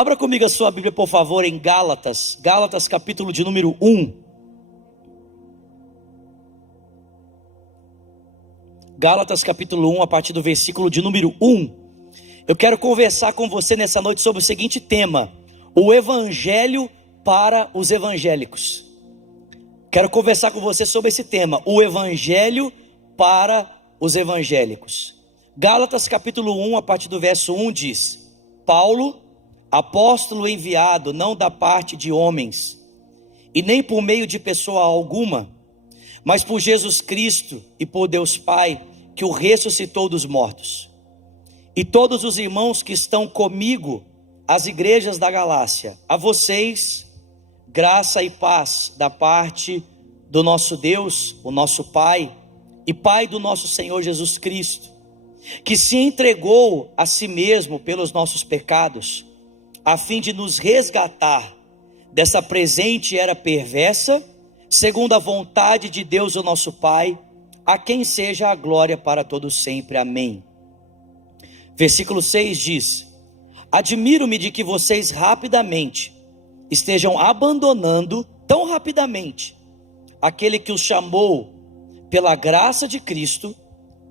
Abra comigo a sua Bíblia, por favor, em Gálatas. Gálatas, capítulo de número 1. Gálatas, capítulo 1, a partir do versículo de número 1. Eu quero conversar com você nessa noite sobre o seguinte tema: o Evangelho para os evangélicos. Quero conversar com você sobre esse tema, o Evangelho para os evangélicos. Gálatas, capítulo 1, a partir do verso 1 diz: Paulo, apóstolo enviado, não da parte de homens, e nem por meio de pessoa alguma, mas por Jesus Cristo e por Deus Pai, que o ressuscitou dos mortos. E todos os irmãos que estão comigo, as igrejas da Galácia, a vocês, graça e paz da parte do nosso Deus, o nosso Pai, e Pai do nosso Senhor Jesus Cristo, que se entregou a si mesmo pelos nossos pecados, a fim de nos resgatar dessa presente era perversa, segundo a vontade de Deus o nosso Pai, a quem seja a glória para todos sempre. Amém. Versículo 6 diz: admiro-me de que vocês rapidamente estejam abandonando, tão rapidamente, aquele que os chamou pela graça de Cristo,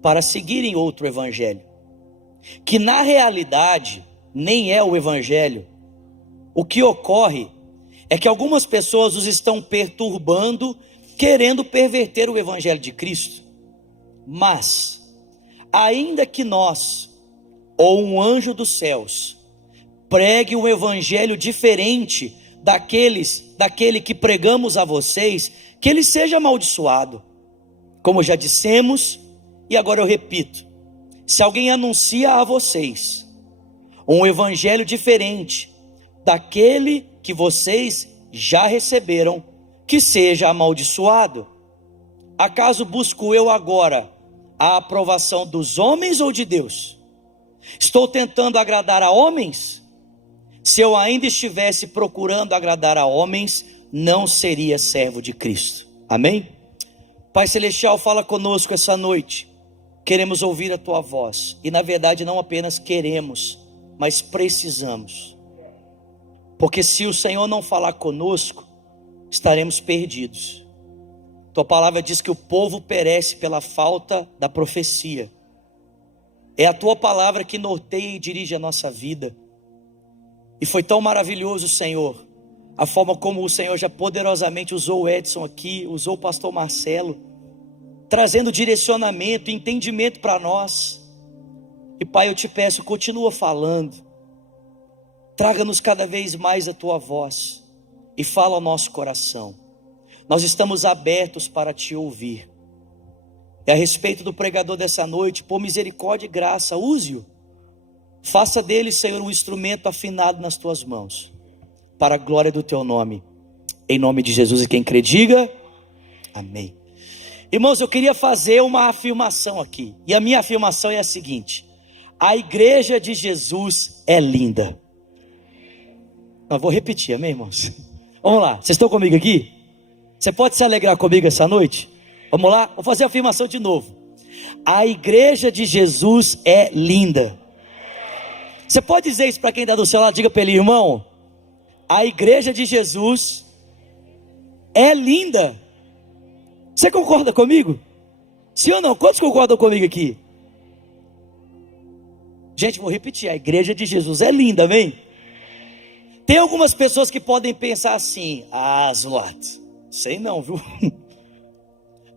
para seguirem outro evangelho, que na realidade nem é o evangelho. O que ocorre é que algumas pessoas os estão perturbando, querendo perverter o evangelho de Cristo. Mas, ainda que nós, ou um anjo dos céus, pregue um evangelho diferente daquele que pregamos a vocês, que ele seja amaldiçoado. Como já dissemos, e agora eu repito: se alguém anuncia a vocês um evangelho diferente daquele que vocês já receberam, que seja amaldiçoado. Acaso busco eu agora a aprovação dos homens ou de Deus? Estou tentando agradar a homens? Se eu ainda estivesse procurando agradar a homens, não seria servo de Cristo. Amém? Pai Celestial, fala conosco essa noite. Queremos ouvir a tua voz, e na verdade não apenas queremos, mas precisamos, porque se o Senhor não falar conosco, estaremos perdidos. Tua palavra diz que o povo perece pela falta da profecia. É a tua palavra que norteia e dirige a nossa vida, e foi tão maravilhoso, Senhor, a forma como o Senhor já poderosamente usou o Edson aqui, usou o pastor Marcelo, trazendo direcionamento, entendimento para nós. E Pai, eu te peço, continua falando, traga-nos cada vez mais a tua voz, e fala ao nosso coração. Nós estamos abertos para te ouvir. E a respeito do pregador dessa noite, por misericórdia e graça, use-o, faça dele, Senhor, um instrumento afinado nas tuas mãos, para a glória do teu nome, em nome de Jesus. E quem crê diga amém. Irmãos, eu queria fazer uma afirmação aqui, e a minha afirmação é a seguinte: a igreja de Jesus é linda. Eu vou repetir, amém, irmãos? Vamos lá, vocês estão comigo aqui? Você pode se alegrar comigo essa noite? Vamos lá, vou fazer a afirmação de novo. A igreja de Jesus é linda. Você pode dizer isso para quem está do seu lado? Diga para ele: irmão, a igreja de Jesus é linda. Você concorda comigo? Sim ou não? Quantos concordam comigo aqui? Gente, vou repetir: a igreja de Jesus é linda, amém? Tem algumas pessoas que podem pensar assim: ah, Zoat, sei não, viu?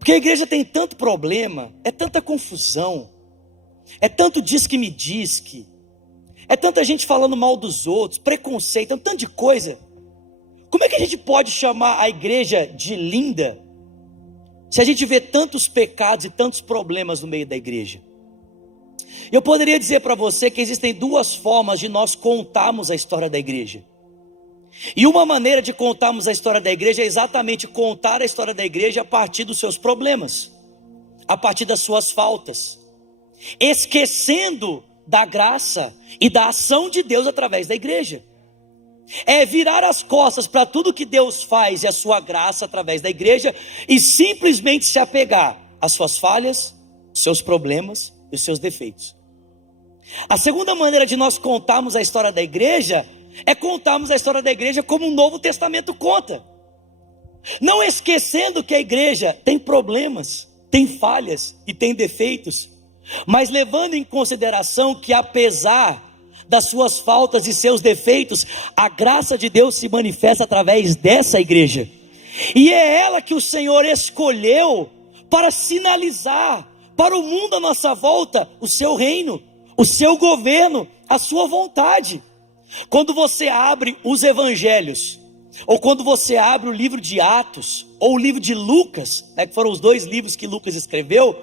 Porque a igreja tem tanto problema, é tanta confusão, é tanto diz que me diz que, é tanta gente falando mal dos outros, preconceito, é um tanto de coisa. Como é que a gente pode chamar a igreja de linda, se a gente vê tantos pecados e tantos problemas no meio da igreja? Eu poderia dizer para você que existem duas formas de nós contarmos a história da igreja. E uma maneira de contarmos a história da igreja é exatamente contar a história da igreja a partir dos seus problemas, a partir das suas faltas, esquecendo da graça e da ação de Deus através da igreja. É virar as costas para tudo que Deus faz e a sua graça através da igreja, e simplesmente se apegar às suas falhas, seus problemas e os seus defeitos. A segunda maneira de nós contarmos a história da igreja é contarmos a história da igreja como o Novo Testamento conta. Não esquecendo que a igreja tem problemas, tem falhas e tem defeitos, mas levando em consideração que apesar das suas faltas e seus defeitos, a graça de Deus se manifesta através dessa igreja. E é ela que o Senhor escolheu para sinalizar para o mundo à nossa volta o seu reino, o seu governo, a sua vontade. Quando você abre os evangelhos, ou quando você abre o livro de Atos, ou o livro de Lucas, que foram os 2 livros que Lucas escreveu,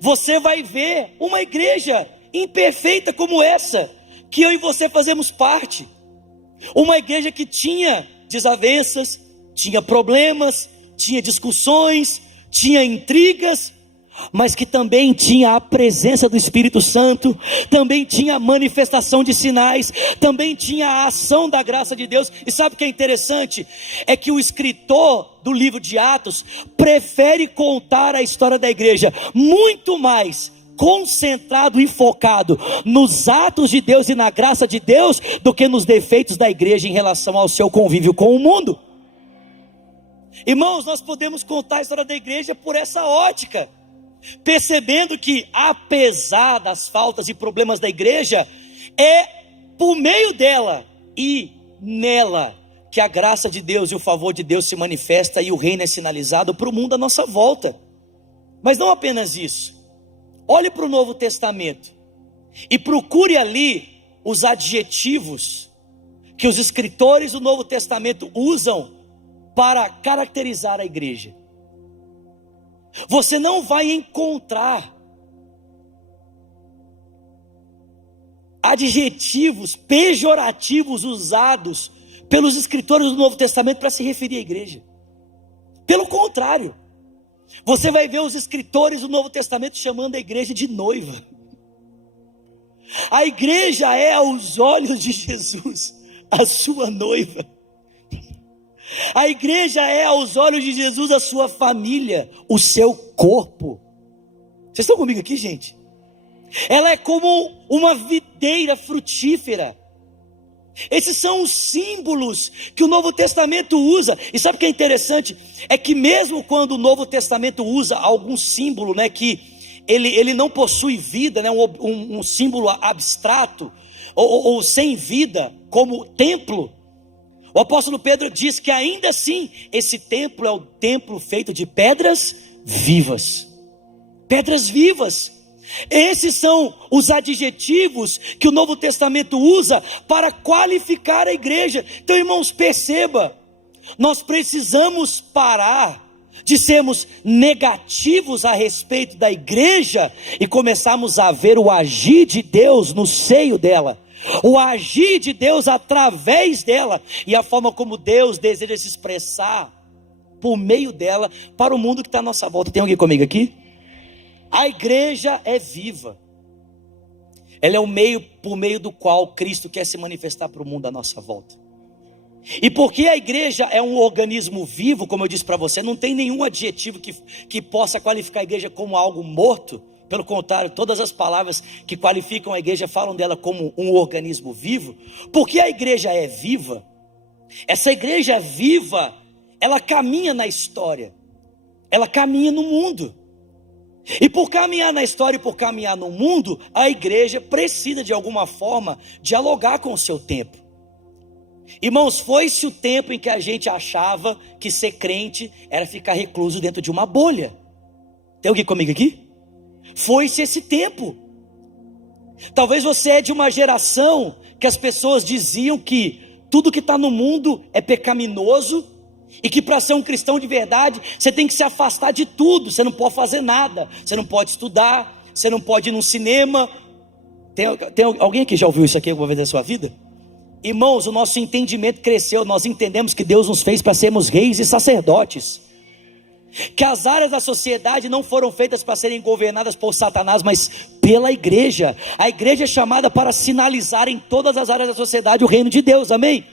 você vai ver uma igreja imperfeita como essa, que eu e você fazemos parte. Uma igreja que tinha desavenças, tinha problemas, tinha discussões, tinha intrigas, mas que também tinha a presença do Espírito Santo, também tinha a manifestação de sinais, também tinha a ação da graça de Deus. E sabe o que é interessante? É que o escritor do livro de Atos prefere contar a história da igreja muito mais concentrado e focado nos atos de Deus e na graça de Deus, do que nos defeitos da igreja em relação ao seu convívio com o mundo. Irmãos, nós podemos contar a história da igreja por essa ótica, percebendo que apesar das faltas e problemas da igreja, é por meio dela e nela que a graça de Deus e o favor de Deus se manifesta e o reino é sinalizado para o mundo à nossa volta. Mas não apenas isso. Olhe para o Novo Testamento e procure ali os adjetivos que os escritores do Novo Testamento usam para caracterizar a igreja. Você não vai encontrar adjetivos pejorativos usados pelos escritores do Novo Testamento para se referir à igreja. Pelo contrário, você vai ver os escritores do Novo Testamento chamando a igreja de noiva. A igreja é, aos olhos de Jesus, a sua noiva. A igreja é, aos olhos de Jesus, a sua família, o seu corpo. Vocês estão comigo aqui, gente? Ela é como uma videira frutífera. Esses são os símbolos que o Novo Testamento usa. E sabe o que é interessante? É que mesmo quando o Novo Testamento usa algum símbolo, que ele não possui vida, um símbolo abstrato, ou sem vida, como templo, o apóstolo Pedro diz que ainda assim, esse templo é o templo feito de pedras vivas. Pedras vivas. Esses são os adjetivos que o Novo Testamento usa para qualificar a igreja. Então, irmãos, perceba, nós precisamos parar de sermos negativos a respeito da igreja e começarmos a ver o agir de Deus no seio dela, o agir de Deus através dela e a forma como Deus deseja se expressar por meio dela para o mundo que está à nossa volta. Tem alguém comigo aqui? A igreja é viva. Ela é o meio por meio do qual Cristo quer se manifestar para o mundo à nossa volta. E porque a igreja é um organismo vivo, como eu disse para você, não tem nenhum adjetivo que possa qualificar a igreja como algo morto. Pelo contrário, todas as palavras que qualificam a igreja falam dela como um organismo vivo. Porque a igreja é viva, essa igreja viva, ela caminha na história, ela caminha no mundo. E por caminhar na história e por caminhar no mundo, a igreja precisa de alguma forma dialogar com o seu tempo. Irmãos, foi-se o tempo em que a gente achava que ser crente era ficar recluso dentro de uma bolha. Tem alguém comigo aqui? Foi-se esse tempo. Talvez você é de uma geração que as pessoas diziam que tudo que está no mundo é pecaminoso e que para ser um cristão de verdade você tem que se afastar de tudo. Você não pode fazer nada, você não pode estudar, você não pode ir no cinema. Tem alguém aqui já ouviu isso aqui alguma vez na sua vida? Irmãos, o nosso entendimento cresceu. Nós entendemos que Deus nos fez para sermos reis e sacerdotes, que as áreas da sociedade não foram feitas para serem governadas por Satanás, mas pela igreja. A igreja é chamada para sinalizar em todas as áreas da sociedade o reino de Deus, amém?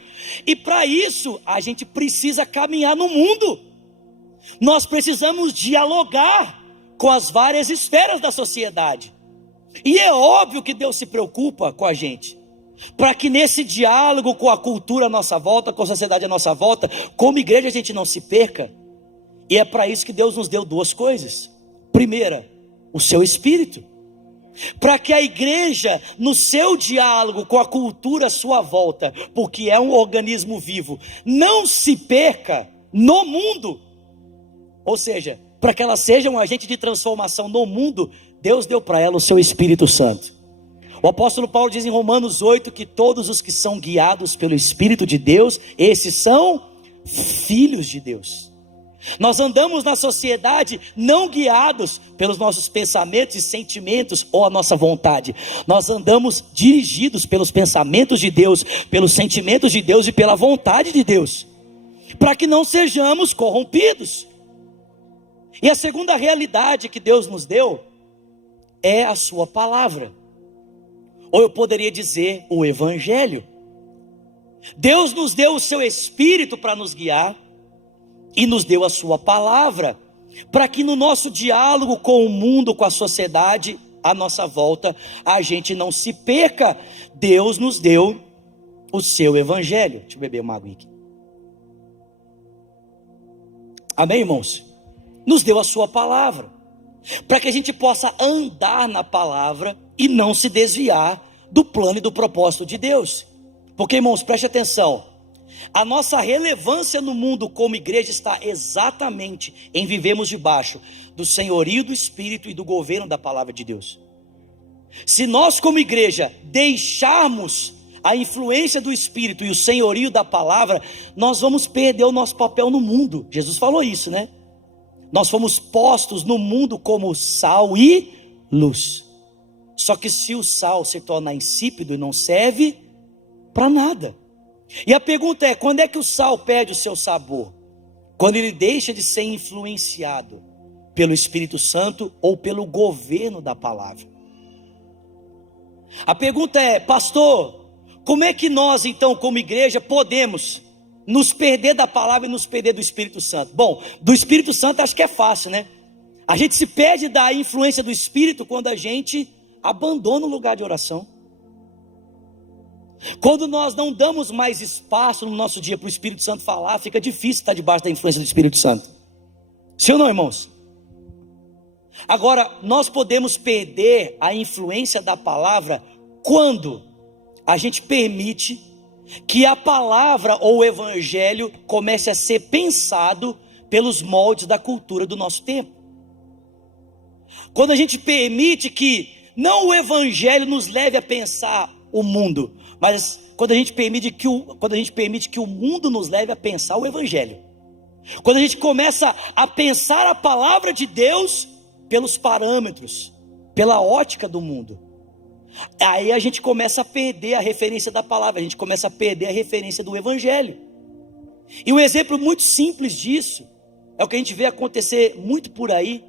E para isso, a gente precisa caminhar no mundo. Nós precisamos dialogar com as várias esferas da sociedade. E é óbvio que Deus se preocupa com a gente. para que nesse diálogo com a cultura à nossa volta, com a sociedade à nossa volta, como igreja a gente não se perca. E é para isso que Deus nos deu duas coisas. Primeira, o seu Espírito, para que a igreja, no seu diálogo com a cultura à sua volta, porque é um organismo vivo, não se perca no mundo. Ou seja, para que ela seja um agente de transformação no mundo, Deus deu para ela o seu Espírito Santo. O apóstolo Paulo diz em Romanos 8 que todos os que são guiados pelo Espírito de Deus, esses são filhos de Deus. Nós andamos na sociedade não guiados pelos nossos pensamentos e sentimentos ou a nossa vontade. Nós andamos dirigidos pelos pensamentos de Deus, pelos sentimentos de Deus e pela vontade de Deus, para que não sejamos corrompidos. E a segunda realidade que Deus nos deu é a sua palavra. Ou eu poderia dizer o Evangelho. Deus nos deu o seu Espírito para nos guiar e nos deu a sua palavra, para que no nosso diálogo com o mundo, com a sociedade à nossa volta, a gente não se perca. Deus nos deu o seu Evangelho. Deixa eu beber uma água aqui. Amém, irmãos? Nos deu a sua palavra, para que a gente possa andar na palavra e não se desviar do plano e do propósito de Deus. Porque, irmãos, preste atenção, a nossa relevância no mundo como igreja está exatamente em vivermos debaixo do senhorio do Espírito e do governo da palavra de Deus. Se nós como igreja deixarmos a influência do Espírito e o senhorio da palavra, nós vamos perder o nosso papel no mundo. Jesus falou isso, né? Nós fomos postos no mundo como sal e luz. Só que se o sal se tornar insípido, não serve para nada. E a pergunta é, quando é que o sal perde o seu sabor? Quando ele deixa de ser influenciado pelo Espírito Santo ou pelo governo da palavra. A pergunta é, pastor, como é que nós então como igreja podemos nos perder da palavra e nos perder do Espírito Santo? Bom, do Espírito Santo acho que é fácil, né? A gente se perde da influência do Espírito quando a gente abandona o lugar de oração. Quando nós não damos mais espaço no nosso dia para o Espírito Santo falar, fica difícil estar debaixo da influência do Espírito Santo. Sim ou não, irmãos? Agora, nós podemos perder a influência da palavra quando a gente permite que a palavra ou o Evangelho comece a ser pensado pelos moldes da cultura do nosso tempo. Quando a gente permite que não o Evangelho nos leve a pensar o mundo, mas quando a gente permite que o mundo nos leve a pensar o Evangelho. Quando a gente começa a pensar a palavra de Deus pelos parâmetros, pela ótica do mundo, aí a gente começa a perder a referência da palavra, a gente começa a perder a referência do Evangelho. E um exemplo muito simples disso é o que a gente vê acontecer muito por aí,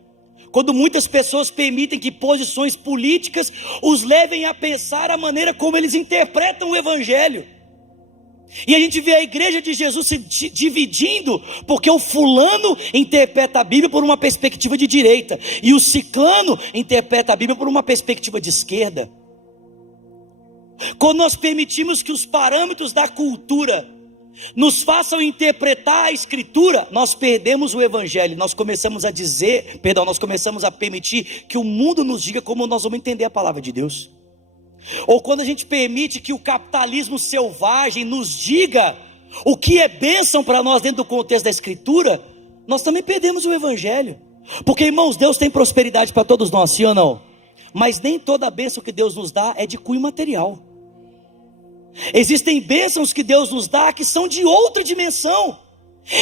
quando muitas pessoas permitem que posições políticas os levem a pensar a maneira como eles interpretam o Evangelho. E a gente vê a igreja de Jesus se dividindo, porque o fulano interpreta a Bíblia por uma perspectiva de direita, e o ciclano interpreta a Bíblia por uma perspectiva de esquerda. Quando nós permitimos que os parâmetros da cultura nos façam interpretar a Escritura, nós perdemos o Evangelho. Nós começamos a permitir que o mundo nos diga como nós vamos entender a palavra de Deus. Ou quando a gente permite que o capitalismo selvagem nos diga o que é bênção para nós dentro do contexto da Escritura, nós também perdemos o Evangelho. Porque, irmãos, Deus tem prosperidade para todos nós, sim ou não? Mas nem toda a bênção que Deus nos dá é de cunho material. Existem bênçãos que Deus nos dá que são de outra dimensão,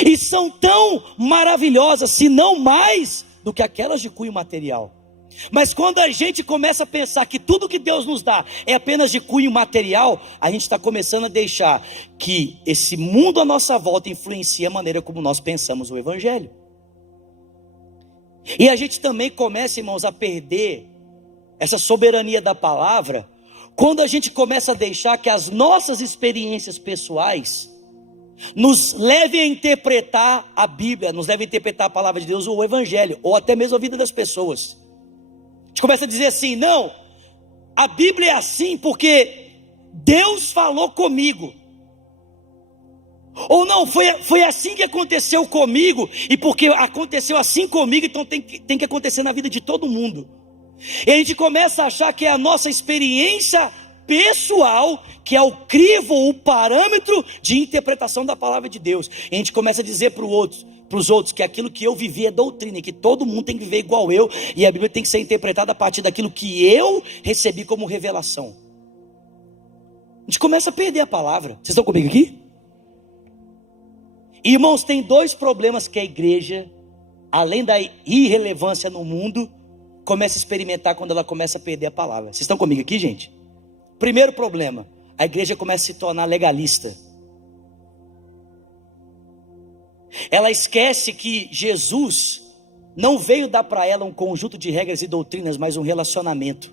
e são tão maravilhosas, se não mais, do que aquelas de cunho material. Mas quando a gente começa a pensar que tudo que Deus nos dá é apenas de cunho material, a gente está começando a deixar que esse mundo à nossa volta influencie a maneira como nós pensamos o Evangelho. E a gente também começa, irmãos, a perder essa soberania da palavra quando a gente começa a deixar que as nossas experiências pessoais nos levem a interpretar a Bíblia, nos levem a interpretar a palavra de Deus ou o Evangelho, ou até mesmo a vida das pessoas. A gente começa a dizer assim, não, a Bíblia é assim porque Deus falou comigo. Ou não, foi assim que aconteceu comigo, e porque aconteceu assim comigo, então tem que acontecer na vida de todo mundo. E a gente começa a achar que é a nossa experiência pessoal que é o crivo, o parâmetro de interpretação da palavra de Deus. E a gente começa a dizer para os outros que aquilo que eu vivi é doutrina, e que todo mundo tem que viver igual eu, e a Bíblia tem que ser interpretada a partir daquilo que eu recebi como revelação. A gente começa a perder a palavra. Vocês estão comigo aqui? Irmãos, tem dois problemas que a igreja, além da irrelevância no mundo, começa a experimentar quando ela começa a perder a palavra. Vocês estão comigo aqui, gente? Primeiro problema, a igreja começa a se tornar legalista. Ela esquece que Jesus não veio dar para ela um conjunto de regras e doutrinas, mas um relacionamento.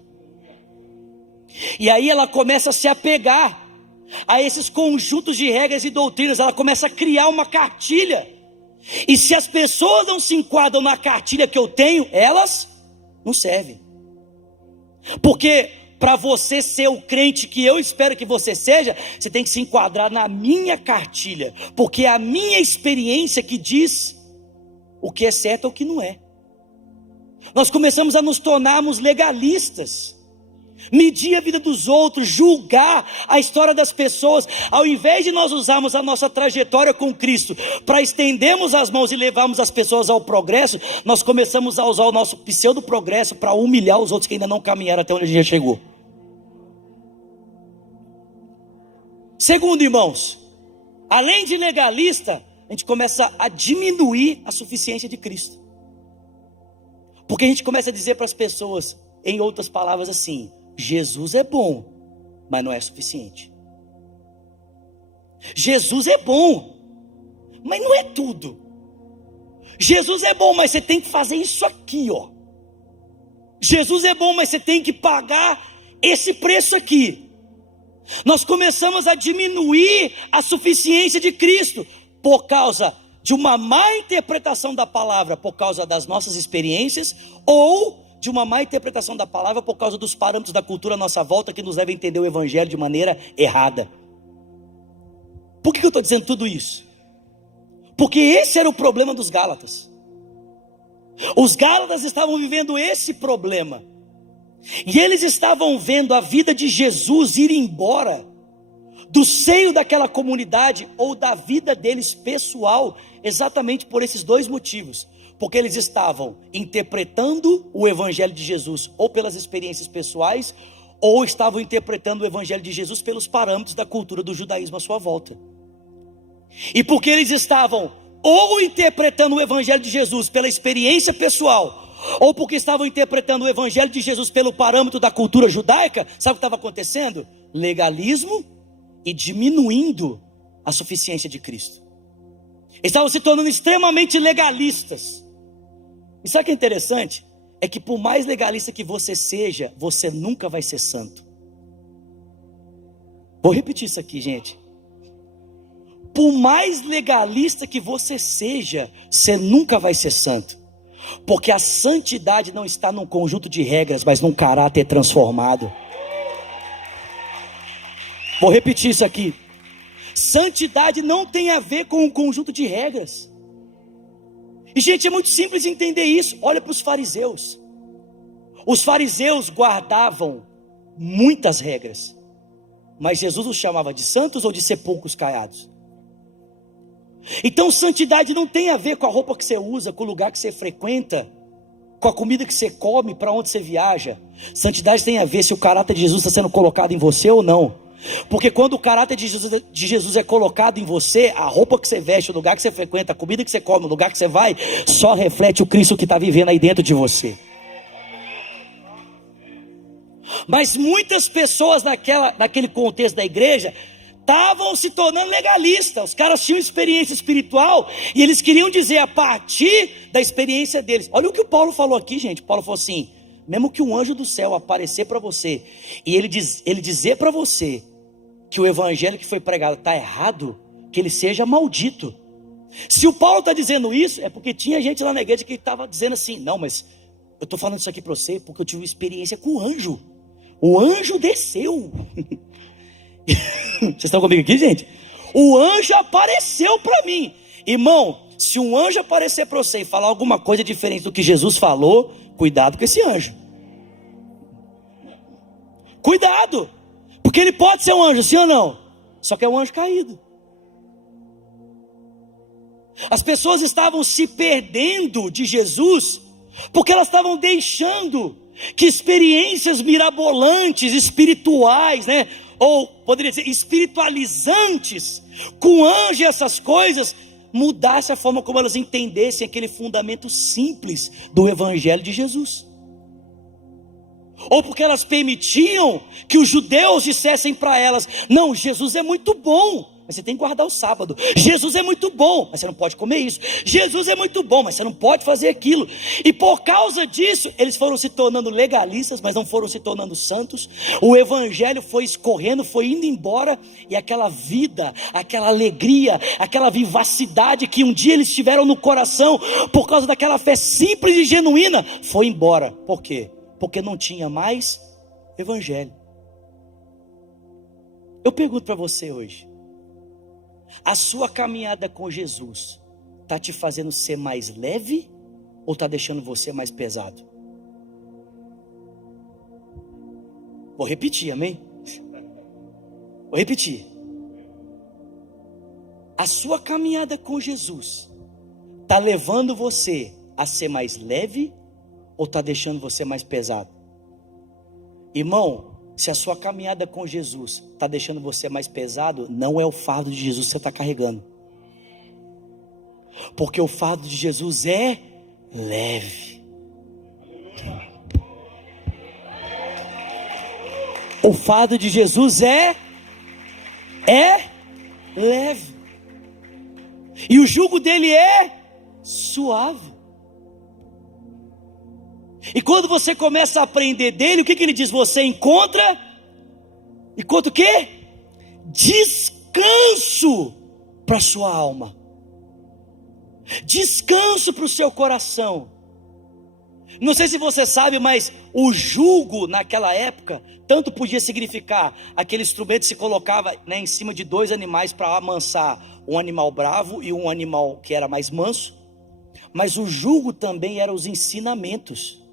E aí ela começa a se apegar a esses conjuntos de regras e doutrinas, ela começa a criar uma cartilha. E se as pessoas não se enquadram na cartilha que eu tenho, elas não servem. Porque para você ser o crente que eu espero que você seja, você tem que se enquadrar na minha cartilha, porque é a minha experiência que diz o que é certo ou o que não é. Nós começamos a nos tornarmos legalistas, medir a vida dos outros, julgar a história das pessoas, ao invés de nós usarmos a nossa trajetória com Cristo para estendermos as mãos e levarmos as pessoas ao progresso, nós começamos a usar o nosso pseudo progresso para humilhar os outros que ainda não caminharam até onde a gente já chegou. Segundo, irmãos, além de legalista, a gente começa a diminuir a suficiência de Cristo, porque a gente começa a dizer para as pessoas, em outras palavras, assim: Jesus é bom, mas não é suficiente. Jesus é bom, mas não é tudo. Jesus é bom, mas você tem que fazer isso aqui, ó. Jesus é bom, mas você tem que pagar esse preço aqui. Nós começamos a diminuir a suficiência de Cristo por causa de uma má interpretação da palavra, por causa das nossas experiências, ou de uma má interpretação da palavra por causa dos parâmetros da cultura à nossa volta, que nos leva a entender o evangelho de maneira errada. Por que eu estou dizendo tudo isso? Porque esse era o problema dos Gálatas. Os Gálatas estavam vivendo esse problema, e eles estavam vendo a vida de Jesus ir embora do seio daquela comunidade, ou da vida deles pessoal, exatamente por esses dois motivos. Porque eles estavam interpretando o evangelho de Jesus ou pelas experiências pessoais, ou estavam interpretando o evangelho de Jesus pelos parâmetros da cultura do judaísmo à sua volta. E porque eles estavam ou interpretando o evangelho de Jesus pela experiência pessoal, ou porque estavam interpretando o evangelho de Jesus pelo parâmetro da cultura judaica, sabe o que estava acontecendo? Legalismo e diminuindo a suficiência de Cristo. Estavam se tornando extremamente legalistas. E sabe o que é interessante? É que por mais legalista que você seja, você nunca vai ser santo. Vou repetir isso aqui, gente. Por mais legalista que você seja, você nunca vai ser santo. Porque a santidade não está num conjunto de regras, mas num caráter transformado. Vou repetir isso aqui. Santidade não tem a ver com um conjunto de regras. E, gente, é muito simples entender isso. Olha para os fariseus. Os fariseus guardavam muitas regras, mas Jesus os chamava de santos ou de sepulcros caiados. Então santidade não tem a ver com a roupa que você usa, com o lugar que você frequenta, com a comida que você come, para onde você viaja. Santidade tem a ver se o caráter de Jesus está sendo colocado em você ou não. Porque quando o caráter de Jesus é colocado em você, a roupa que você veste, o lugar que você frequenta, a comida que você come, o lugar que você vai, só reflete o Cristo que está vivendo aí dentro de você. Mas muitas pessoas naquele contexto da igreja estavam se tornando legalistas. Os caras tinham experiência espiritual e eles queriam dizer a partir da experiência deles. Olha o que o Paulo falou aqui, gente. Paulo falou assim: mesmo que um anjo do céu aparecer para você e ele dizer para você que o evangelho que foi pregado está errado, que ele seja maldito. Se o Paulo está dizendo isso, é porque tinha gente lá na igreja que estava dizendo assim: não, mas eu estou falando isso aqui para você porque eu tive uma experiência com o anjo. O anjo desceu. Vocês estão comigo aqui, gente? O anjo apareceu para mim. Irmão, se um anjo aparecer para você e falar alguma coisa diferente do que Jesus falou, cuidado com esse anjo. Cuidado, porque ele pode ser um anjo, sim ou não? Só que é um anjo caído. As pessoas estavam se perdendo de Jesus, porque elas estavam deixando que experiências mirabolantes, espirituais, né? Ou poderia dizer espiritualizantes, com anjo e essas coisas, mudasse a forma como elas entendessem aquele fundamento simples do Evangelho de Jesus. Ou porque elas permitiam que os judeus dissessem para elas: não, Jesus é muito bom, mas você tem que guardar o sábado. Jesus é muito bom, mas você não pode comer isso. Jesus é muito bom, mas você não pode fazer aquilo. E por causa disso, eles foram se tornando legalistas, mas não foram se tornando santos. O evangelho foi escorrendo, foi indo embora, e aquela vida, aquela alegria, aquela vivacidade que um dia eles tiveram no coração, por causa daquela fé simples e genuína, foi embora. Por quê? Porque não tinha mais evangelho. Eu pergunto para você hoje: a sua caminhada com Jesus está te fazendo ser mais leve ou está deixando você mais pesado? Vou repetir, amém? Vou repetir. A sua caminhada com Jesus está levando você a ser mais leve ou está deixando você mais pesado? Irmão, se a sua caminhada com Jesus está deixando você mais pesado, não é o fardo de Jesus que você está carregando, porque o fardo de Jesus é leve. O fardo de Jesus é leve, e o jugo dele é suave. E quando você começa a aprender dele, o que ele diz? Você encontra o quê? Descanso para a sua alma, descanso para o seu coração. Não sei se você sabe, mas o jugo naquela época tanto podia significar aquele instrumento que se colocava, né, em cima de dois animais para amansar um animal bravo e um animal que era mais manso, mas o jugo também eram os ensinamentos.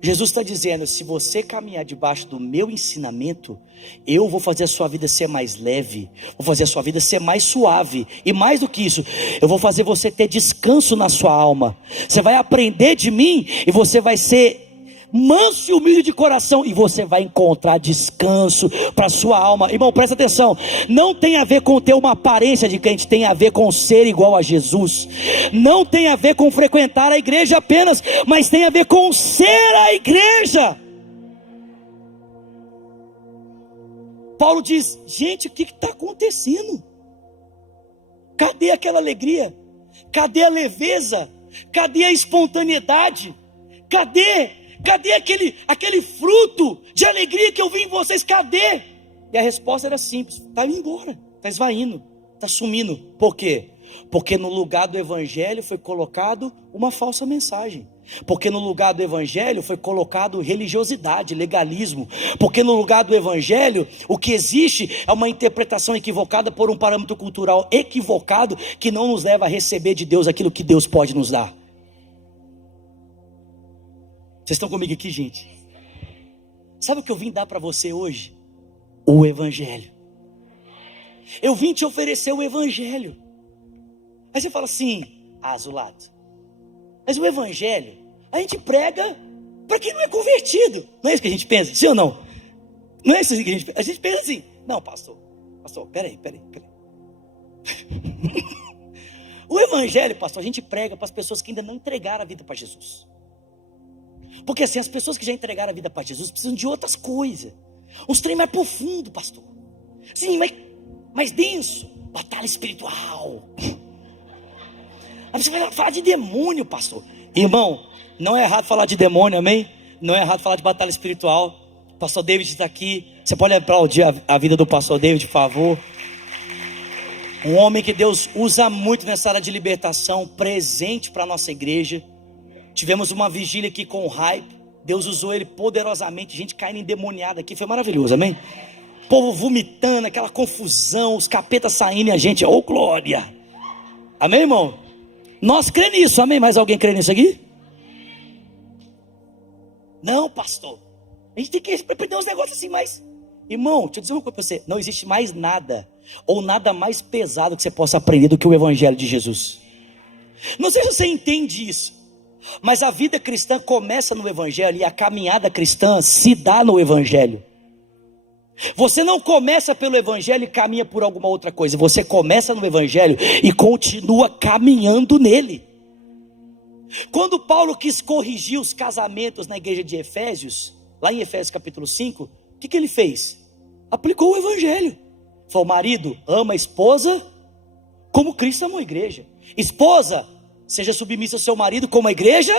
Jesus está dizendo: se você caminhar debaixo do meu ensinamento, eu vou fazer a sua vida ser mais leve, vou fazer a sua vida ser mais suave, e mais do que isso, eu vou fazer você ter descanso na sua alma. Você vai aprender de mim, e você vai ser manso e humilde de coração, e você vai encontrar descanso para a sua alma. Irmão, presta atenção, não tem a ver com ter uma aparência de crente, tem a ver com ser igual a Jesus. Não tem a ver com frequentar a igreja apenas, mas tem a ver com ser a igreja. Paulo diz: gente, o que está acontecendo? Cadê aquela alegria? Cadê a leveza? Cadê a espontaneidade? Cadê aquele fruto de alegria que eu vi em vocês? Cadê? E a resposta era simples: está indo embora, está esvaindo, está sumindo. Por quê? Porque no lugar do evangelho foi colocado uma falsa mensagem. Porque no lugar do evangelho foi colocado religiosidade, legalismo. Porque no lugar do evangelho o que existe é uma interpretação equivocada por um parâmetro cultural equivocado, que não nos leva a receber de Deus aquilo que Deus pode nos dar. Vocês estão comigo aqui, gente? Sabe o que eu vim dar para você hoje? O evangelho. Eu vim te oferecer o evangelho. Aí você fala assim: Azulado, mas o evangelho a gente prega para quem não é convertido. Não é isso que a gente pensa? Sim ou não? Não é isso que a gente pensa assim: não, pastor, peraí. O evangelho, pastor, a gente prega para as pessoas que ainda não entregaram a vida para Jesus. Porque assim, as pessoas que já entregaram a vida para Jesus precisam de outras coisas, uns trem mais profundo, pastor. Sim, mais denso. Batalha espiritual. Aí você vai falar de demônio, pastor. Irmão, não é errado falar de demônio, amém? Não é errado falar de batalha espiritual. O pastor David está aqui. Você pode aplaudir a vida do pastor David, por favor. Um homem que Deus usa muito nessa área de libertação, presente para a nossa igreja. Tivemos uma vigília aqui com o Hype. Deus usou ele poderosamente, gente caindo endemoniada aqui, foi maravilhoso, amém? povo vomitando, aquela confusão, os capetas saindo e a gente, oh glória, amém, irmão? Nós cremos nisso, amém? Mais alguém crê nisso aqui? Não, pastor, a gente tem que aprender uns negócios assim, mas, irmão, deixa eu dizer uma coisa para você, não existe mais nada, ou nada mais pesado que você possa aprender do que o evangelho de Jesus. Não sei se você entende isso, mas a vida cristã começa no evangelho, e a caminhada cristã se dá no evangelho. Você não começa pelo evangelho e caminha por alguma outra coisa, você começa no evangelho e continua caminhando nele. Quando Paulo quis corrigir os casamentos na igreja de Efésios, lá em Efésios capítulo 5, o que ele fez? Aplicou o evangelho. Falou: marido, ama a esposa como Cristo amou a igreja. Esposa, seja submissa ao seu marido como a igreja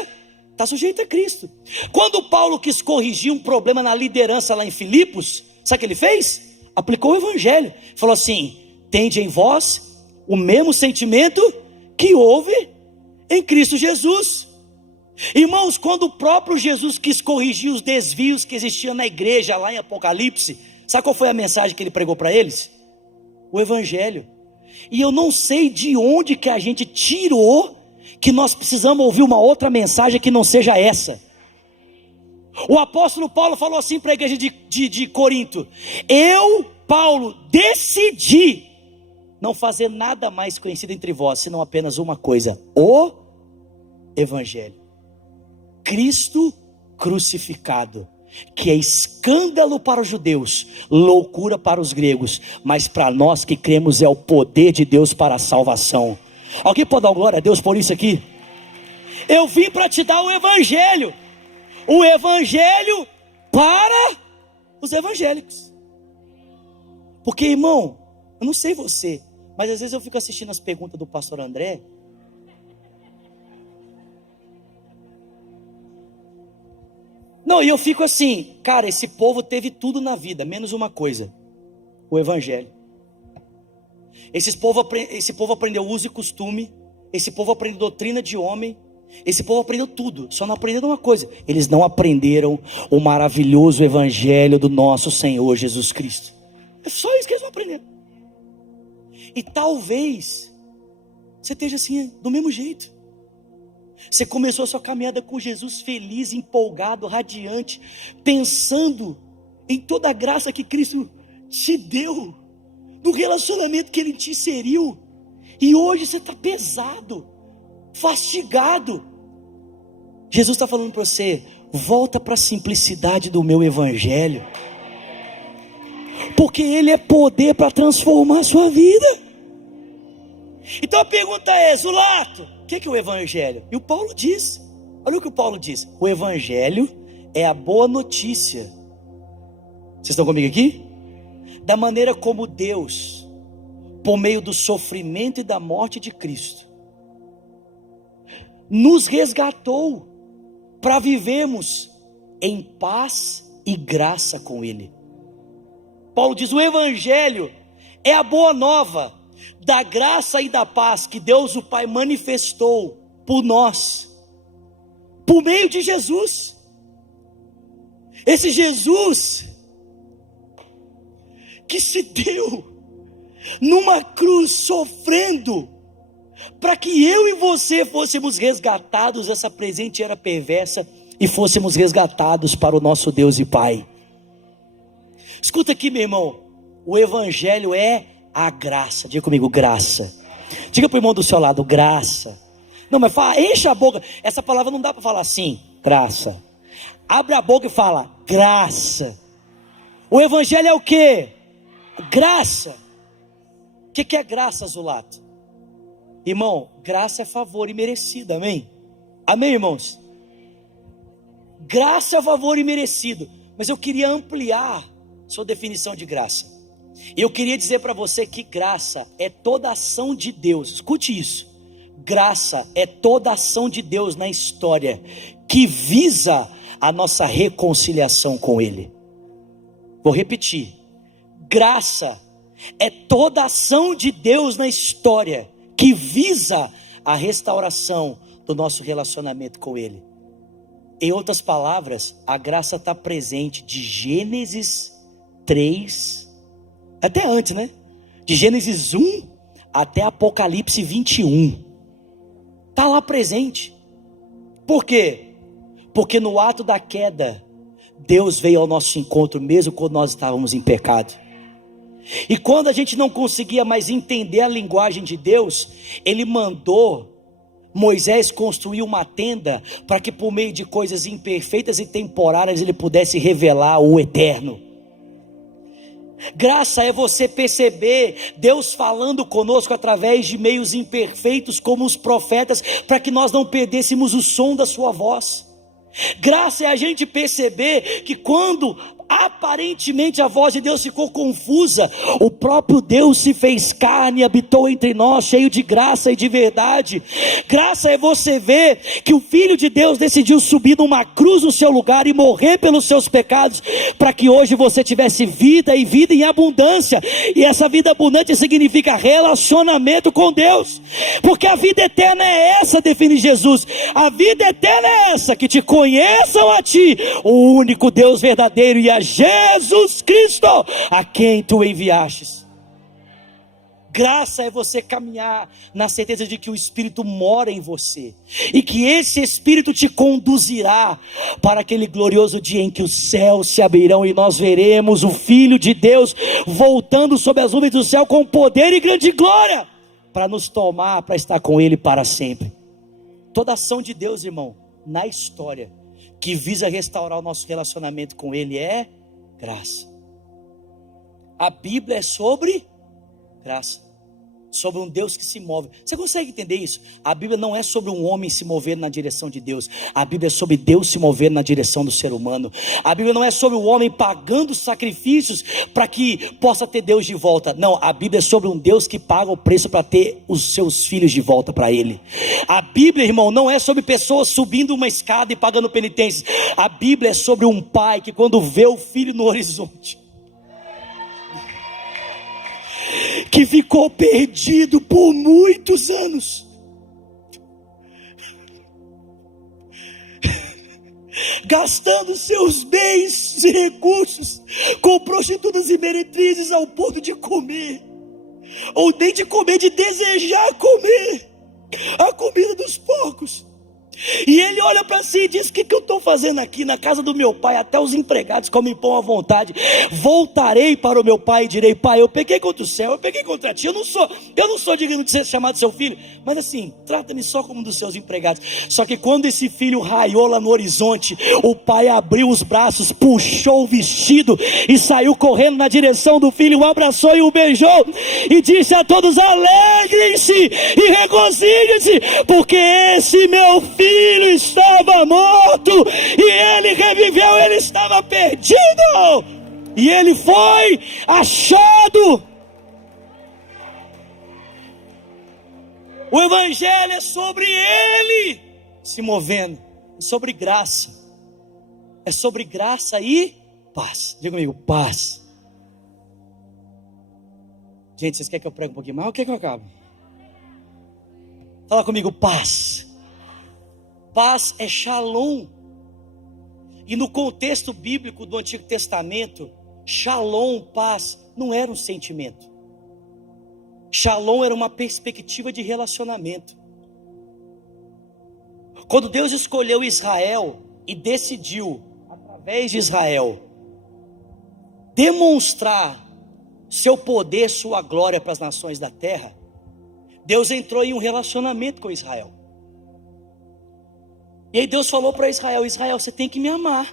está sujeita a Cristo. Quando Paulo quis corrigir um problema na liderança lá em Filipos, sabe o que ele fez? Aplicou o evangelho. Falou assim: tende em vós o mesmo sentimento que houve em Cristo Jesus. Irmãos, quando o próprio Jesus quis corrigir os desvios que existiam na igreja lá em Apocalipse, sabe qual foi a mensagem que ele pregou para eles? O evangelho. E eu não sei de onde que a gente tirou que nós precisamos ouvir uma outra mensagem que não seja essa. O apóstolo Paulo falou assim para a igreja de Corinto: eu, Paulo, decidi não fazer nada mais conhecido entre vós, senão apenas uma coisa: o evangelho. Cristo crucificado, que é escândalo para os judeus, loucura para os gregos, mas para nós que cremos é o poder de Deus para a salvação. Alguém pode dar glória a Deus por isso aqui? Eu vim para te dar o evangelho para os evangélicos. Porque, irmão, eu não sei você, mas às vezes eu fico assistindo as perguntas do pastor André. Não, e eu fico assim, cara, esse povo teve tudo na vida, menos uma coisa: o evangelho. Esse povo aprendeu uso e costume, esse povo aprendeu doutrina de homem, esse povo aprendeu tudo, só não aprenderam uma coisa: eles não aprenderam o maravilhoso evangelho do nosso Senhor Jesus Cristo. É só isso que eles não aprenderam. E talvez você esteja assim, do mesmo jeito. Você começou a sua caminhada com Jesus feliz, empolgado, radiante, pensando em toda a graça que Cristo te deu, no relacionamento que Ele te inseriu, e hoje você está pesado, fastigado. Jesus está falando para você: volta para a simplicidade do meu evangelho, porque ele é poder para transformar a sua vida. Então a pergunta é: Zulato, o que é o evangelho? E o Paulo diz, olha o que o Paulo diz: o evangelho é a boa notícia. Vocês estão comigo aqui? Da maneira como Deus, por meio do sofrimento e da morte de Cristo, nos resgatou para vivermos em paz e graça com Ele. Paulo diz: o evangelho é a boa nova da graça e da paz que Deus o Pai manifestou por nós, por meio de Jesus. Esse Jesus que se deu numa cruz sofrendo, para que eu e você fôssemos resgatados dessa presente era perversa e fôssemos resgatados para o nosso Deus e Pai. Escuta aqui, meu irmão, o evangelho é a graça. Diga comigo: graça. Diga para o irmão do seu lado: graça. Não, mas fala, enche a boca. Essa palavra não dá para falar assim, graça. Abre a boca e fala: graça. O evangelho é o que? Graça. O que é graça, Zulato? Irmão, graça é favor imerecido, amém? Amém, irmãos? Graça é favor imerecido. Mas eu queria ampliar sua definição de graça. E eu queria dizer para você que graça é toda ação de Deus. Escute isso: graça é toda ação de Deus na história que visa a nossa reconciliação com Ele. Vou repetir: graça é toda ação de Deus na história que visa a restauração do nosso relacionamento com Ele. Em outras palavras, a graça está presente de Gênesis 3 Até antes, né? De Gênesis 1 até Apocalipse 21. Está lá presente. Por quê? Porque no ato da queda, Deus veio ao nosso encontro, mesmo quando nós estávamos em pecado. E quando a gente não conseguia mais entender a linguagem de Deus, Ele mandou Moisés construir uma tenda, para que por meio de coisas imperfeitas e temporárias, Ele pudesse revelar o eterno. Graça é você perceber Deus falando conosco através de meios imperfeitos, como os profetas, para que nós não perdêssemos o som da sua voz. Graça é a gente perceber que quando aparentemente a voz de Deus ficou confusa, o próprio Deus se fez carne e habitou entre nós, cheio de graça e de verdade. Graça é você ver que o Filho de Deus decidiu subir numa cruz no seu lugar e morrer pelos seus pecados, para que hoje você tivesse vida e vida em abundância. E essa vida abundante significa relacionamento com Deus, porque a vida eterna é essa, define Jesus. A vida eterna é essa, que te conheçam a ti, o único Deus verdadeiro, e a Jesus Cristo, a quem tu enviastes. Graça é você caminhar na certeza de que o Espírito mora em você, e que esse Espírito te conduzirá para aquele glorioso dia em que os céus se abrirão e nós veremos o Filho de Deus voltando sobre as nuvens do céu com poder e grande glória, para nos tomar, para estar com Ele para sempre. Toda ação de Deus, irmão, na história, que visa restaurar o nosso relacionamento com Ele, é graça. A Bíblia é sobre graça, sobre um Deus que se move. Você consegue entender isso? A Bíblia não é sobre um homem se mover na direção de Deus. A Bíblia é sobre Deus se mover na direção do ser humano. A Bíblia não é sobre o homem pagando sacrifícios para que possa ter Deus de volta. Não, a Bíblia é sobre um Deus que paga o preço para ter os seus filhos de volta para Ele. A Bíblia, irmão, não é sobre pessoas subindo uma escada e pagando penitências. A Bíblia é sobre um pai que, quando vê o filho no horizonte, que ficou perdido por muitos anos, gastando seus bens e recursos com prostitutas e meretrizes, ao ponto de comer, ou nem de comer, de desejar comer a comida dos porcos. E ele olha para si e diz: o que eu estou fazendo aqui na casa do meu pai? Até os empregados comem pão à vontade. Voltarei para o meu pai e direi: pai, eu pequei contra o céu, eu pequei contra ti, eu não sou digno de ser chamado seu filho, mas assim, trata-me só como um dos seus empregados. Só que quando esse filho raiou lá no horizonte, o pai abriu os braços, puxou o vestido e saiu correndo na direção do filho, o abraçou e o beijou, e disse a todos: alegrem-se e regozijem-se, porque esse meu filho estava morto e ele reviveu. Ele estava perdido e ele foi achado. O Evangelho é sobre ele se movendo, é sobre graça, é sobre graça e paz. Diga comigo: paz. Gente, vocês querem que eu pregue um pouquinho mais ou quer que eu acabe? Fala comigo: paz. Paz é shalom. E no contexto bíblico do Antigo Testamento, shalom, paz, não era um sentimento. Shalom era uma perspectiva de relacionamento. Quando Deus escolheu Israel e decidiu, através de Israel, demonstrar seu poder, sua glória para as nações da terra, Deus entrou em um relacionamento com Israel. E aí Deus falou para Israel: Israel, você tem que me amar.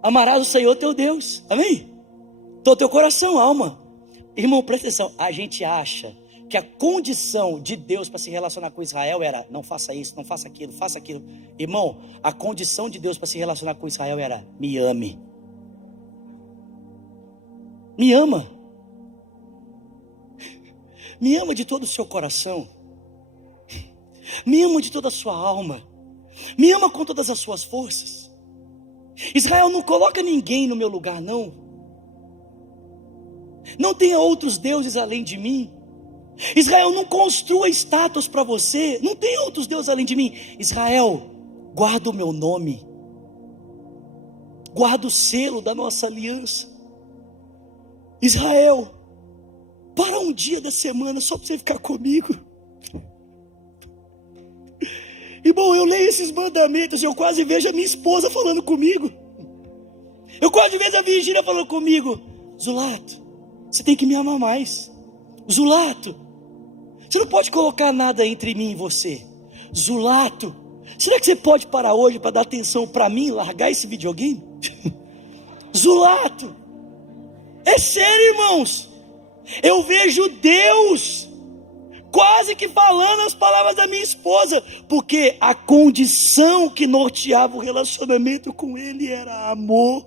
Amarás o Senhor teu Deus, amém? Todo teu coração, alma. Irmão, presta atenção. A gente acha que a condição de Deus para se relacionar com Israel era: não faça isso, não faça aquilo, faça aquilo. Irmão, a condição de Deus para se relacionar com Israel era: me ame. Me ama. Me ama de todo o seu coração. Me ama de toda a sua alma. Me ama com todas as suas forças. Israel, não coloca ninguém no meu lugar, não. Não tenha outros deuses além de mim. Israel, não construa estátuas para você. Não tenha outros deuses além de mim. Israel, guarda o meu nome. Guarda o selo da nossa aliança. Israel, para um dia da semana só para você ficar comigo. Irmão, eu leio esses mandamentos, eu quase vejo a minha esposa falando comigo. Eu quase vejo a Virgínia falando comigo: Zulato, você tem que me amar mais. Zulato, você não pode colocar nada entre mim e você. Zulato, será que você pode parar hoje para dar atenção para mim e largar esse videogame? Zulato, é sério, irmãos. Eu vejo Deus quase que falando as palavras da minha esposa, porque a condição que norteava o relacionamento com Ele era amor.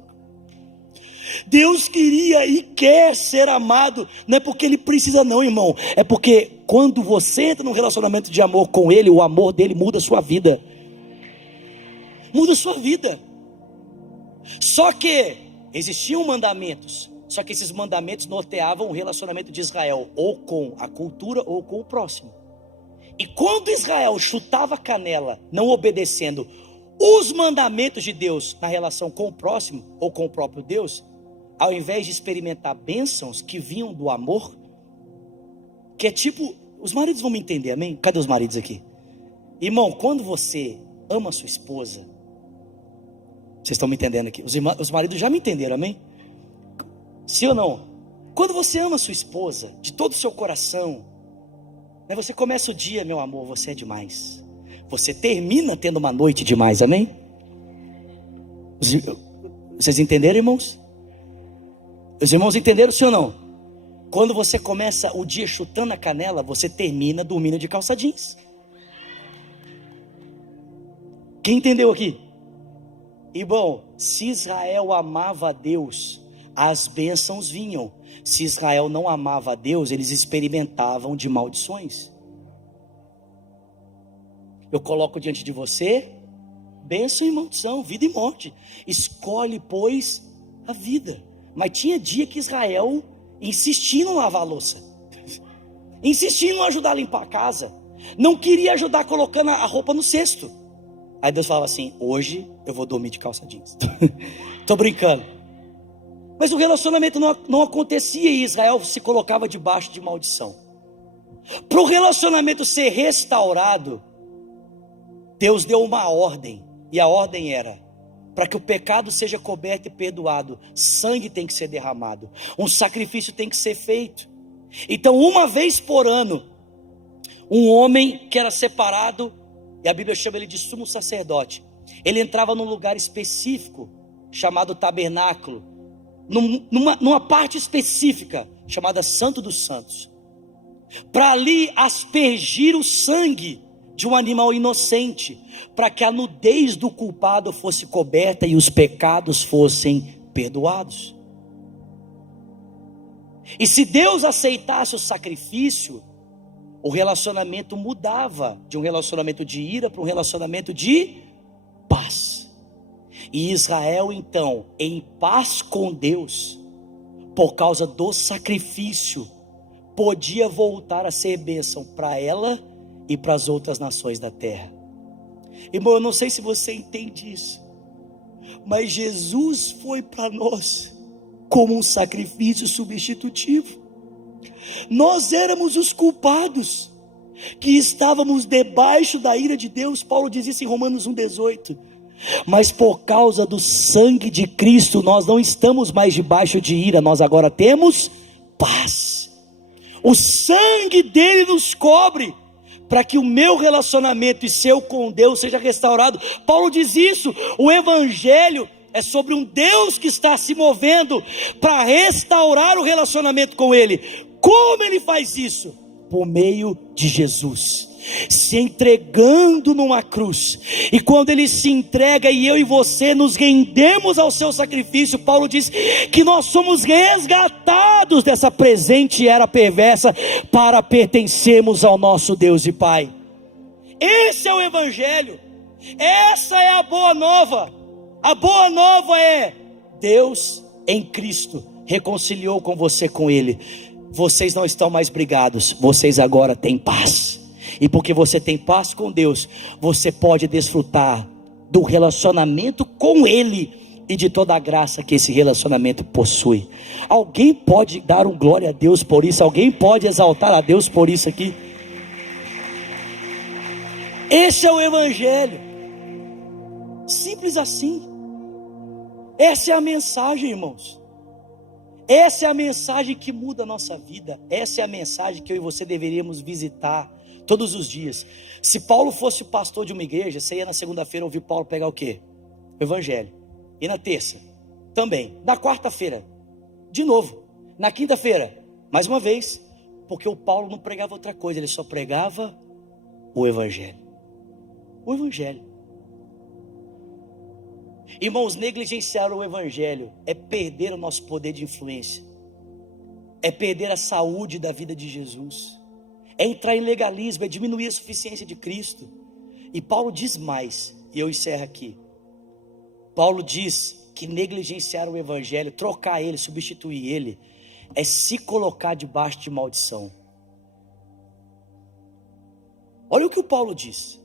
Deus queria e quer ser amado, não é porque Ele precisa não, irmão, é porque quando você entra num relacionamento de amor com Ele, o amor dele muda a sua vida. Muda a sua vida. Só que existiam mandamentos, só que esses mandamentos norteavam o relacionamento de Israel, ou com a cultura ou com o próximo. E quando Israel chutava a canela, não obedecendo os mandamentos de Deus na relação com o próximo ou com o próprio Deus, ao invés de experimentar bênçãos que vinham do amor, que é tipo, os maridos vão me entender, amém? Cadê os maridos aqui? Irmão, quando você ama a sua esposa, vocês estão me entendendo aqui? Os maridos já me entenderam, amém? Sim ou não? Quando você ama a sua esposa de todo o seu coração, né, você começa o dia: meu amor, você é demais. Você termina tendo uma noite demais, amém? Vocês entenderam, irmãos? Os irmãos entenderam, sim ou não? Quando você começa o dia chutando a canela, você termina dormindo de calça jeans. Quem entendeu aqui? E bom, se Israel amava a Deus, as bênçãos vinham. Se Israel não amava a Deus, eles experimentavam de maldições. Eu coloco diante de você bênção e maldição, vida e morte. Escolhe, pois, a vida. Mas tinha dia que Israel insistia em não lavar a louça, insistia em não ajudar a limpar a casa, não queria ajudar colocando a roupa no cesto. Aí Deus falava assim: hoje eu vou dormir de calça jeans. Tô brincando. Mas o relacionamento não acontecia e Israel se colocava debaixo de maldição. Para o relacionamento ser restaurado, Deus deu uma ordem, e a ordem era: para que o pecado seja coberto e perdoado, sangue tem que ser derramado, um sacrifício tem que ser feito. Então, uma vez por ano, um homem que era separado, e a Bíblia chama ele de sumo sacerdote, ele entrava num lugar específico, chamado tabernáculo, numa parte específica, chamada Santo dos Santos, para ali aspergir o sangue de um animal inocente, para que a nudez do culpado fosse coberta e os pecados fossem perdoados. E se Deus aceitasse o sacrifício, o relacionamento mudava de um relacionamento de ira para um relacionamento de paz. E Israel então, em paz com Deus, por causa do sacrifício, podia voltar a ser bênção para ela e para as outras nações da terra. Irmão, eu não sei se você entende isso, mas Jesus foi para nós como um sacrifício substitutivo. Nós éramos os culpados, que estávamos debaixo da ira de Deus. Paulo diz isso em Romanos 1,18. Mas por causa do sangue de Cristo, nós não estamos mais debaixo de ira, nós agora temos paz. O sangue dele nos cobre, para que o meu relacionamento e seu com Deus seja restaurado. Paulo diz isso. O evangelho é sobre um Deus que está se movendo para restaurar o relacionamento com Ele. Como Ele faz isso? Por meio de Jesus, se entregando numa cruz. E quando Ele se entrega e eu e você nos rendemos ao seu sacrifício, Paulo diz que nós somos resgatados dessa presente era perversa para pertencermos ao nosso Deus e Pai. Esse é o evangelho, essa é a boa nova. A boa nova é: Deus em Cristo reconciliou com você com Ele. Vocês não estão mais brigados, vocês agora têm paz. E porque você tem paz com Deus, você pode desfrutar do relacionamento com Ele e de toda a graça que esse relacionamento possui. Alguém pode dar um glória a Deus por isso? Alguém pode exaltar a Deus por isso aqui? Esse é o Evangelho, simples assim. Essa é a mensagem, irmãos. Essa é a mensagem que muda a nossa vida. Essa é a mensagem que eu e você deveríamos visitar todos os dias. Se Paulo fosse o pastor de uma igreja, você ia na segunda-feira ouvir Paulo pegar o quê? O Evangelho. E na terça também. Na quarta-feira, de novo. Na quinta-feira, mais uma vez. Porque o Paulo não pregava outra coisa, ele só pregava o Evangelho. O Evangelho. Irmãos, negligenciar o Evangelho é perder o nosso poder de influência, é perder a saúde da vida de Jesus, é entrar em legalismo, é diminuir a suficiência de Cristo. E Paulo diz mais, e eu encerro aqui. Paulo diz que negligenciar o Evangelho, trocar ele, substituir ele, é se colocar debaixo de maldição. Olha o que o Paulo diz: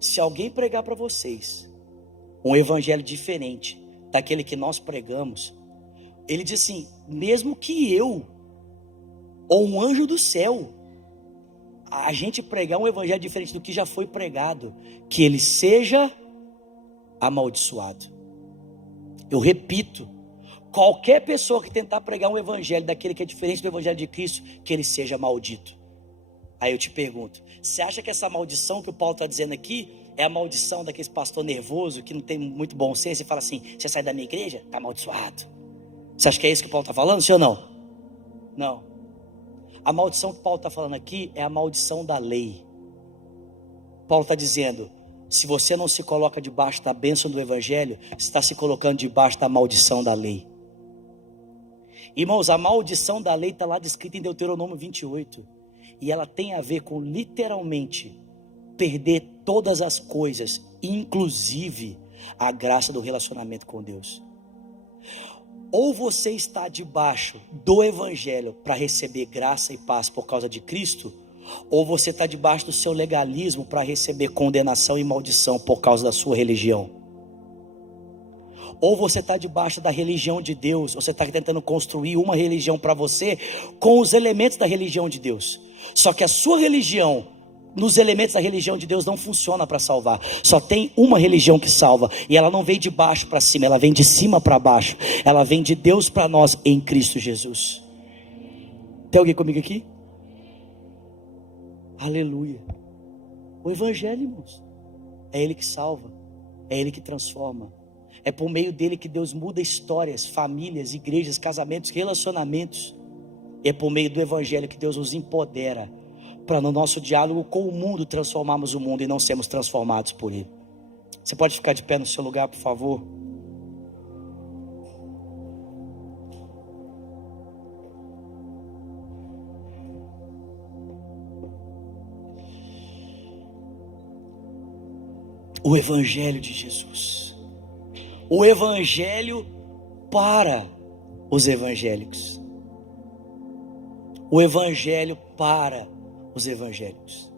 se alguém pregar para vocês um evangelho diferente daquele que nós pregamos, ele diz assim: mesmo que eu ou um anjo do céu, a gente pregar um evangelho diferente do que já foi pregado, que ele seja amaldiçoado. Eu repito, qualquer pessoa que tentar pregar um evangelho daquele que é diferente do evangelho de Cristo, que ele seja maldito. Aí eu te pergunto, você acha que essa maldição que o Paulo está dizendo aqui é a maldição daquele pastor nervoso que não tem muito bom senso e fala assim: você sai da minha igreja, está amaldiçoado? Você acha que é isso que o Paulo está falando, sim ou não? Não. A maldição que o Paulo está falando aqui é a maldição da lei. Paulo está dizendo: se você não se coloca debaixo da bênção do Evangelho, você está se colocando debaixo da maldição da lei. Irmãos, a maldição da lei está lá descrita em Deuteronômio 28. E ela tem a ver com literalmente perder todas as coisas, inclusive a graça do relacionamento com Deus. Ou você está debaixo do Evangelho para receber graça e paz por causa de Cristo, ou você está debaixo do seu legalismo para receber condenação e maldição por causa da sua religião. Ou você está debaixo da religião de Deus, ou você está tentando construir uma religião para você com os elementos da religião de Deus. Só que a sua religião, nos elementos da religião de Deus, não funciona para salvar. Só tem uma religião que salva, e ela não vem de baixo para cima, ela vem de cima para baixo. Ela vem de Deus para nós em Cristo Jesus. Tem alguém comigo aqui? Aleluia. O Evangelho, irmãos, é Ele que salva, é Ele que transforma. É por meio dele que Deus muda histórias, famílias, igrejas, casamentos, relacionamentos. É por meio do Evangelho que Deus nos empodera para no nosso diálogo com o mundo transformarmos o mundo e não sermos transformados por ele. Você pode ficar de pé no seu lugar, por favor? O Evangelho de Jesus. O Evangelho para os evangélicos. O Evangelho para os evangélicos.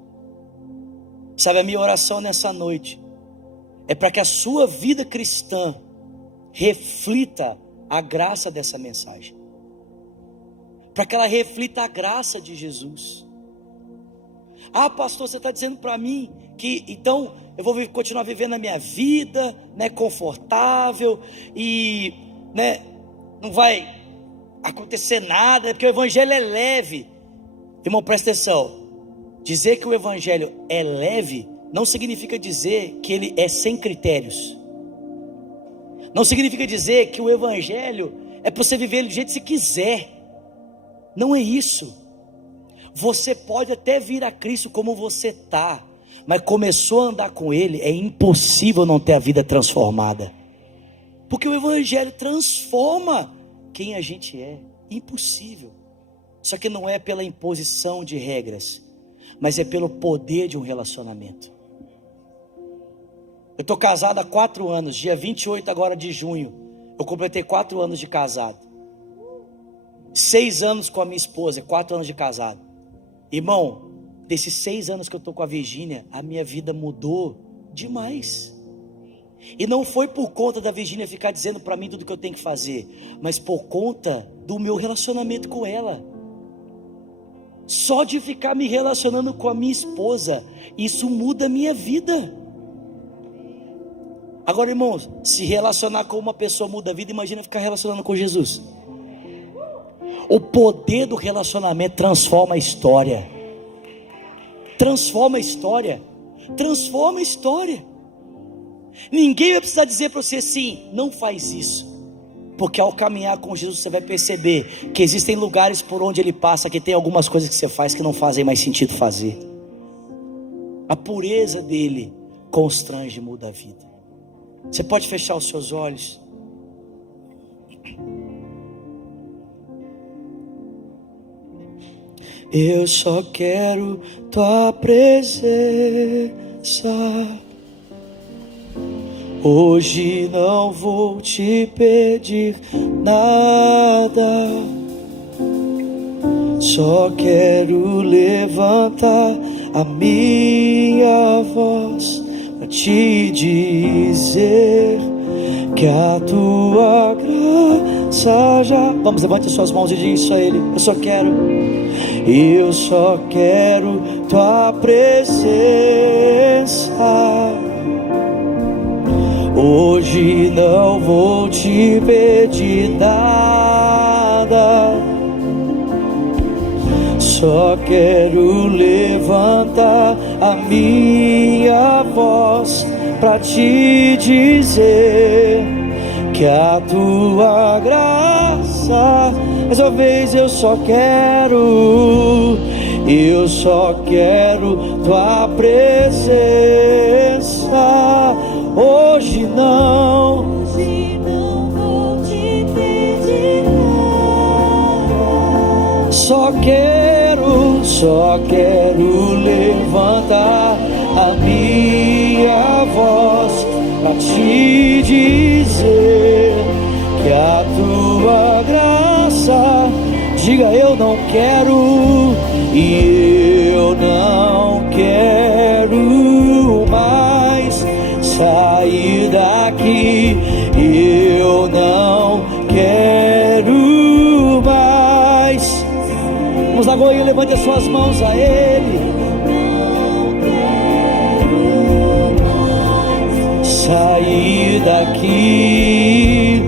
Sabe, a minha oração nessa noite é para que a sua vida cristã reflita a graça dessa mensagem, para que ela reflita a graça de Jesus. Ah, pastor, você está dizendo para mim que então eu vou continuar vivendo a minha vida, né, confortável, e, né, não vai acontecer nada, porque o Evangelho é leve. Irmão, presta atenção. Dizer que o Evangelho é leve não significa dizer que ele é sem critérios. Não significa dizer que o Evangelho é para você viver do jeito que você quiser. Não é isso. Você pode até vir a Cristo como você está, mas começou a andar com Ele, é impossível não ter a vida transformada. Porque o Evangelho transforma quem a gente é. Impossível. Só que não é pela imposição de regras, mas é pelo poder de um relacionamento. Eu estou casado há 4 anos. Dia 28 agora de junho eu completei 4 anos de casado. 6 anos com a minha esposa, 4 anos de casado. Irmão, desses 6 anos que eu estou com a Virgínia, a minha vida mudou demais. E não foi por conta da Virgínia ficar dizendo para mim tudo que eu tenho que fazer, mas por conta do meu relacionamento com ela. Só de ficar me relacionando com a minha esposa, isso muda a minha vida. Agora, irmãos, se relacionar com uma pessoa muda a vida, imagina ficar relacionando com Jesus. O poder do relacionamento transforma a história. Transforma a história. Transforma a história. Ninguém vai precisar dizer para você assim, não faz isso. Porque ao caminhar com Jesus você vai perceber que existem lugares por onde Ele passa, que tem algumas coisas que você faz que não fazem mais sentido fazer. A pureza dele constrange e muda a vida. Você pode fechar os seus olhos. Eu só quero tua presença. Hoje não vou te pedir nada. Só quero levantar a minha voz pra te dizer que a tua graça já... Vamos, levante suas mãos e diz isso a Ele. Eu só quero tua presença. Hoje não vou te pedir nada. Só quero levantar a minha voz pra te dizer que a tua graça, mais uma vez eu só quero tua presença. Hoje não vou te pedir nada. Só quero levantar a minha voz pra te dizer que a tua graça, diga eu não quero, e eu não quero mais sair daqui, eu não quero mais. Vamos lá, Goiânia, levante as suas mãos a Ele. Sair daqui,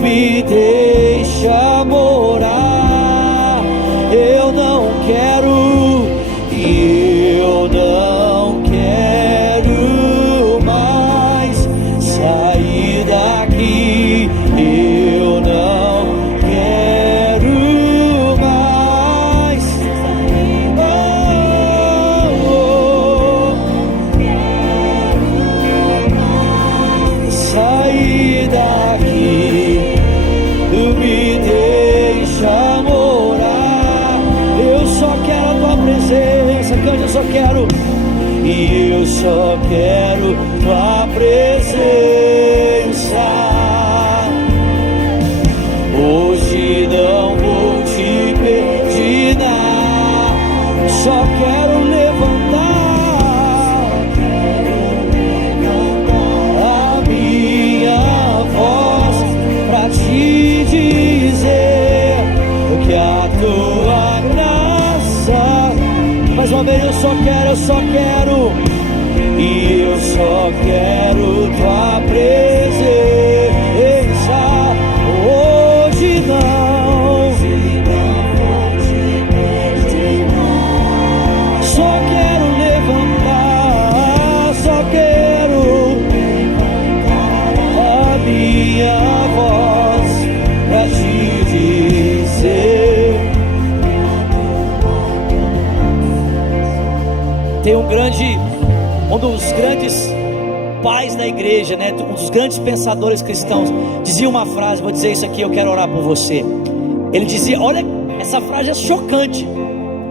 me deixa morar. Eu não quero, eu não quero mais sair daqui. Eu não quero mais sair daqui, me deixa morar. Eu só quero a tua presença, cante, eu só quero, e eu só quero tua presença. Hoje não vou te pedir nada, só quero levantar a minha voz pra te dizer que a tua graça, mais uma vez eu só quero, e eu só quero tua presença. Hoje não só quero levantar, só quero a minha voz pra te dizer. Tem um dos grandes pais da igreja, né? Um dos grandes pensadores cristãos, dizia uma frase, vou dizer isso aqui, eu quero orar por você. Ele dizia, olha, essa frase é chocante,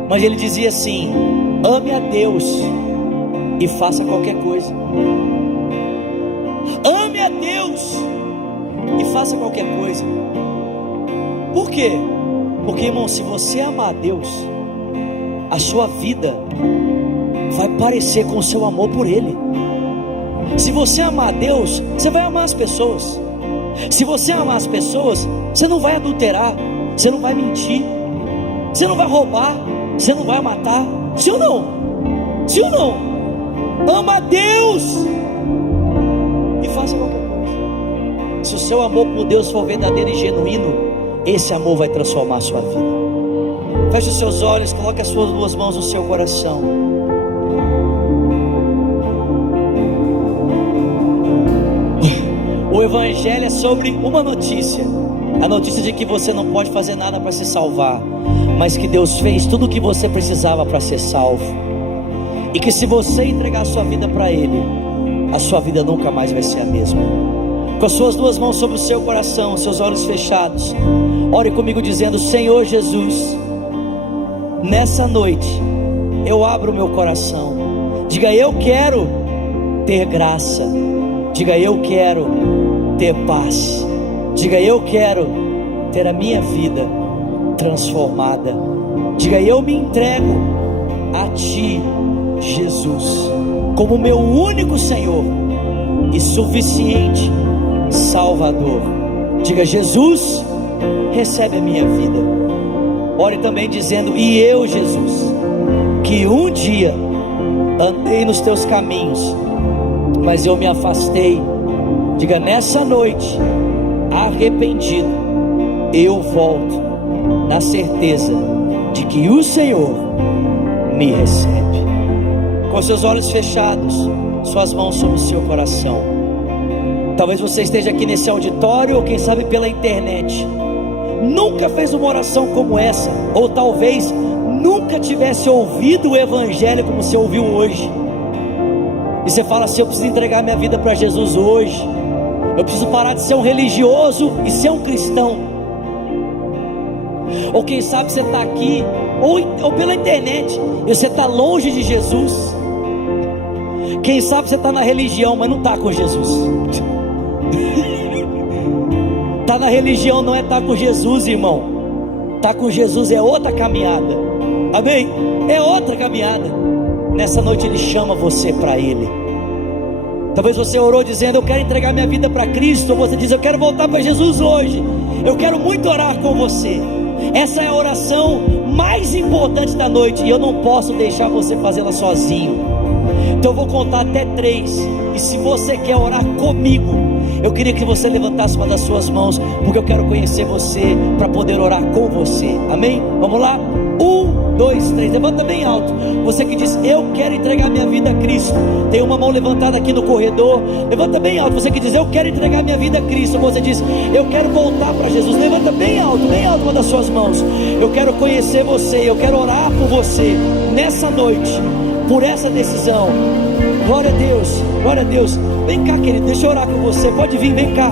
mas ele dizia assim: ame a Deus e faça qualquer coisa. Ame a Deus e faça qualquer coisa. Por quê? Porque, irmão, se você amar a Deus, a sua vida vai parecer com o seu amor por Ele. Se você amar a Deus, você vai amar as pessoas. Se você amar as pessoas, você não vai adulterar, você não vai mentir, você não vai roubar, você não vai matar. Sim ou não? Sim ou não? Ama a Deus e faça qualquer coisa. Se o seu amor por Deus for verdadeiro e genuíno, esse amor vai transformar a sua vida. Feche os seus olhos, coloque as suas duas mãos no seu coração. O Evangelho é sobre uma notícia: a notícia de que você não pode fazer nada para se salvar, mas que Deus fez tudo o que você precisava para ser salvo, e que se você entregar a sua vida para Ele, a sua vida nunca mais vai ser a mesma. Com as suas duas mãos sobre o seu coração, seus olhos fechados, ore comigo dizendo: Senhor Jesus, nessa noite eu abro o meu coração. Diga: eu quero ter graça. Diga: eu quero ter paz. Diga: eu quero ter a minha vida transformada. Diga: eu me entrego a Ti, Jesus, como meu único Senhor e suficiente Salvador. Diga: Jesus, recebe a minha vida. Ore também dizendo: e eu, Jesus, que um dia andei nos Teus caminhos, mas eu me afastei. Diga: nessa noite, arrependido, eu volto, na certeza de que o Senhor me recebe. Com seus olhos fechados, suas mãos sobre o seu coração. Talvez você esteja aqui nesse auditório, ou quem sabe pela internet, nunca fez uma oração como essa, ou talvez nunca tivesse ouvido o Evangelho como você ouviu hoje. E você fala assim: eu preciso entregar minha vida para Jesus hoje. Eu preciso parar de ser um religioso e ser um cristão. Ou quem sabe você está aqui, ou pela internet, e você está longe de Jesus. Quem sabe você está na religião, mas não está com Jesus. Está na religião não é estar com Jesus, irmão. Estar com Jesus é outra caminhada. Amém? É outra caminhada. Nessa noite Ele chama você para Ele. Talvez você orou dizendo: eu quero entregar minha vida para Cristo. Ou você diz: eu quero voltar para Jesus hoje. Eu quero muito orar com você. Essa é a oração mais importante da noite, e eu não posso deixar você fazê-la sozinho. Então eu vou contar até 3, e se você quer orar comigo, eu queria que você levantasse uma das suas mãos, porque eu quero conhecer você para poder orar com você. Amém? Vamos lá? 1, 2, 3, levanta bem alto. Você que diz: eu quero entregar minha vida a Cristo. Tem uma mão levantada aqui no corredor, levanta bem alto. Você que diz: eu quero entregar minha vida a Cristo. Você diz: eu quero voltar para Jesus. Levanta bem alto uma das suas mãos. Eu quero conhecer você, eu quero orar por você nessa noite, por essa decisão. Glória a Deus, glória a Deus. Vem cá, querido, deixa eu orar com você. Pode vir, vem cá.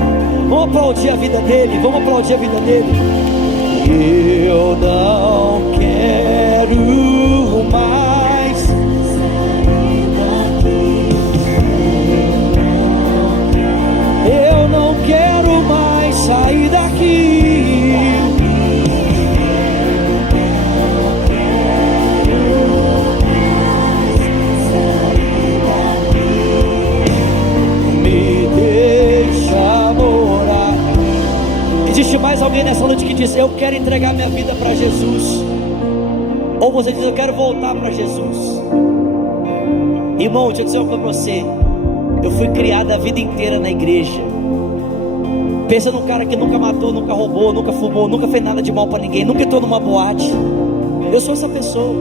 Vamos aplaudir a vida dele, vamos aplaudir a vida dele. Eu não quero mais sair daqui. Eu não quero mais sair daqui. Me deixa morar. Existe mais alguém nessa noite que diz: eu quero entregar minha vida para Jesus? Ou você diz: eu quero voltar para Jesus? Irmão, deixa eu dizer uma coisa para você. Eu fui criado a vida inteira na igreja. Pensa num cara que nunca matou, nunca roubou, nunca fumou, nunca fez nada de mal para ninguém, nunca entrou numa boate. Eu sou essa pessoa.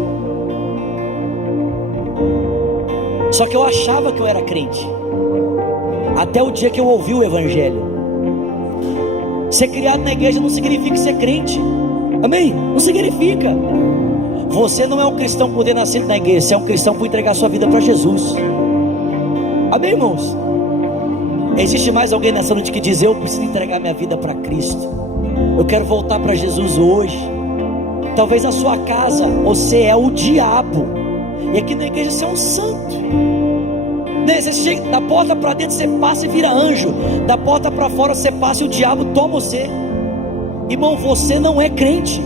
Só que eu achava que eu era crente, até o dia que eu ouvi o Evangelho. Ser criado na igreja não significa ser crente. Amém? Não significa. Você não é um cristão por ter nascido na igreja. Você é um cristão por entregar sua vida para Jesus. Amém, irmãos? Existe mais alguém nessa noite que diz: eu preciso entregar minha vida para Cristo. Eu quero voltar para Jesus hoje. Talvez na sua casa você é o diabo, e aqui na igreja você é um santo. Você chega, da porta para dentro você passa e vira anjo, da porta para fora você passa e o diabo toma você. Irmão, você não é crente.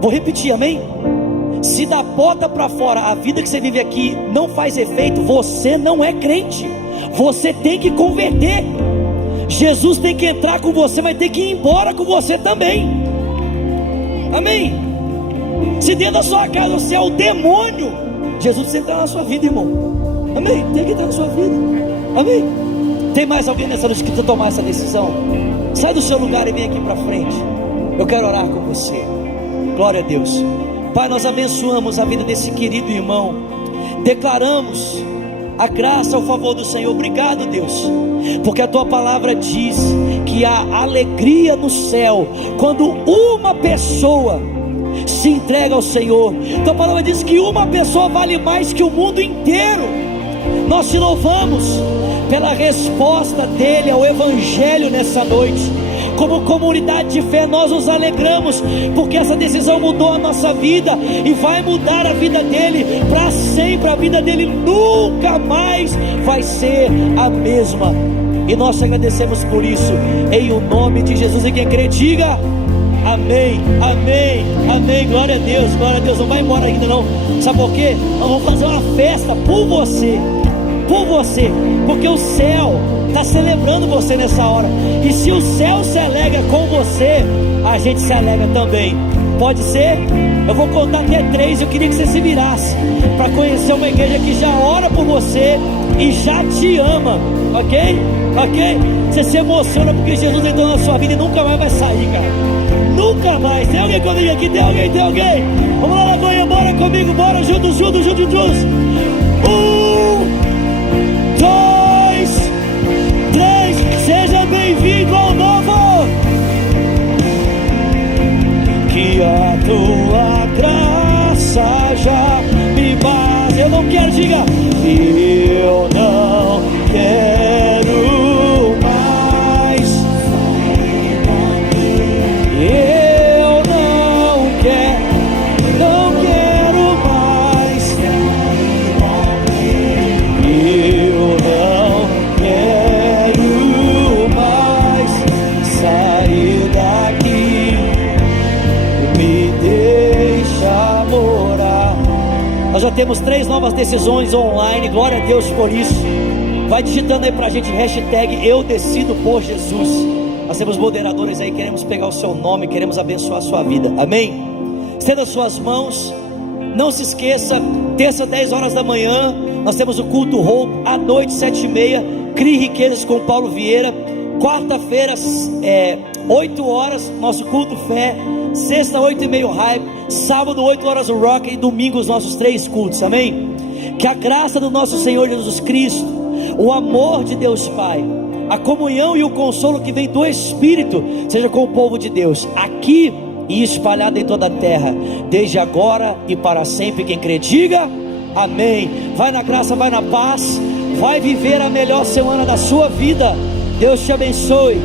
Vou repetir, amém? Se da porta para fora a vida que você vive aqui não faz efeito, você não é crente. Você tem que converter. Jesus tem que entrar com você, mas tem que ir embora com você também. Amém? Se dentro da sua casa você é o demônio, Jesus precisa entrar na sua vida, irmão. Amém? Tem que entrar na sua vida. Amém? Tem mais alguém nessa noite que precisa tomar essa decisão? Sai do seu lugar e vem aqui para frente. Eu quero orar com você. Glória a Deus. Pai, nós abençoamos a vida desse querido irmão. Declaramos a graça ao favor do Senhor. Obrigado, Deus, porque a tua palavra diz que há alegria no céu quando uma pessoa se entrega ao Senhor. Tua palavra diz que uma pessoa vale mais que o mundo inteiro. Nós te louvamos pela resposta dele ao Evangelho nessa noite. Como comunidade de fé, nós nos alegramos, porque essa decisão mudou a nossa vida e vai mudar a vida dele para sempre. A vida dele nunca mais vai ser a mesma, e nós te agradecemos por isso, em o nome de Jesus. E quem crê, diga amém, amém, amém. Glória a Deus, glória a Deus. Não vai embora ainda não, sabe por quê? Nós vamos fazer uma festa por você, porque o céu está celebrando você nessa hora. E se o céu se alegra com você, a gente se alegra também. Pode ser? Eu vou contar até 3. Eu queria que você se virasse para conhecer uma igreja que já ora por você e já te ama. Ok? Ok? Você se emociona porque Jesus entrou na sua vida e nunca mais vai sair, cara. Nunca mais. Tem alguém comigo aqui? Tem alguém? Vamos lá, Lagoinha, bora comigo, bora juntos. 1, 2, seja bem-vindo ao novo. Que a tua graça já me basta. Eu não quero, diga, eu não quero mais. Eu não quero mais. Eu não quero mais sair daqui. Me deixa morar. Nós já temos 3 novas decisões online. Glória a Deus por isso. Vai digitando aí pra gente hashtag eu decido por Jesus. Nós temos moderadores aí, queremos pegar o seu nome, queremos abençoar a sua vida. Amém? Estenda suas mãos. Não se esqueça, terça 10 horas da manhã nós temos o culto Hope. À noite 7h30, Crie Riquezas com Paulo Vieira. Quarta-feira 8 horas nosso culto Fé. Sexta 8h30 o Hype. Sábado 8 horas o Rock. E domingo os nossos 3 cultos. Amém? Que a graça do nosso Senhor Jesus Cristo, o amor de Deus Pai, a comunhão e o consolo que vem do Espírito seja com o povo de Deus, aqui e espalhado em toda a terra, desde agora e para sempre. Quem crê, diga amém. Vai na graça, vai na paz, vai viver a melhor semana da sua vida. Deus te abençoe.